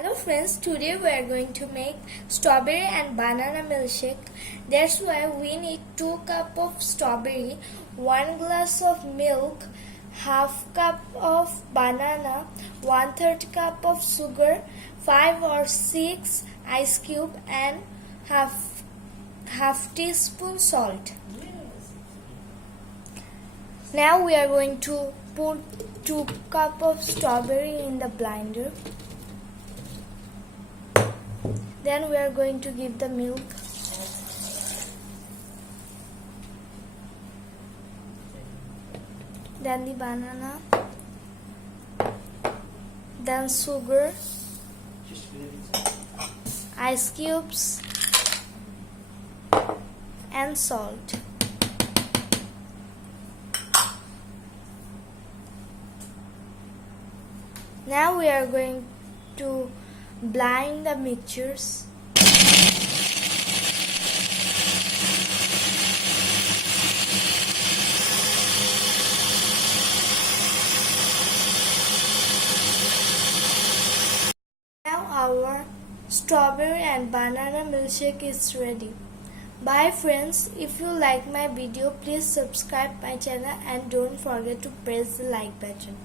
Hello friends, today we are going to make strawberry and banana milkshake. That's why we need 2 cups of strawberry, 1 glass of milk, half cup of banana, 1/3 cup of sugar, 5 or 6 ice cube and half teaspoon salt. Now we are going to put 2 cups of strawberry in the blender. Then we are going to give the milk. Then the banana. Then sugar. Ice cubes. And salt. Now we are going to blend the mixtures. Now our strawberry and banana milkshake is ready. Bye friends, if you like my video, please subscribe my channel and don't forget to press the like button.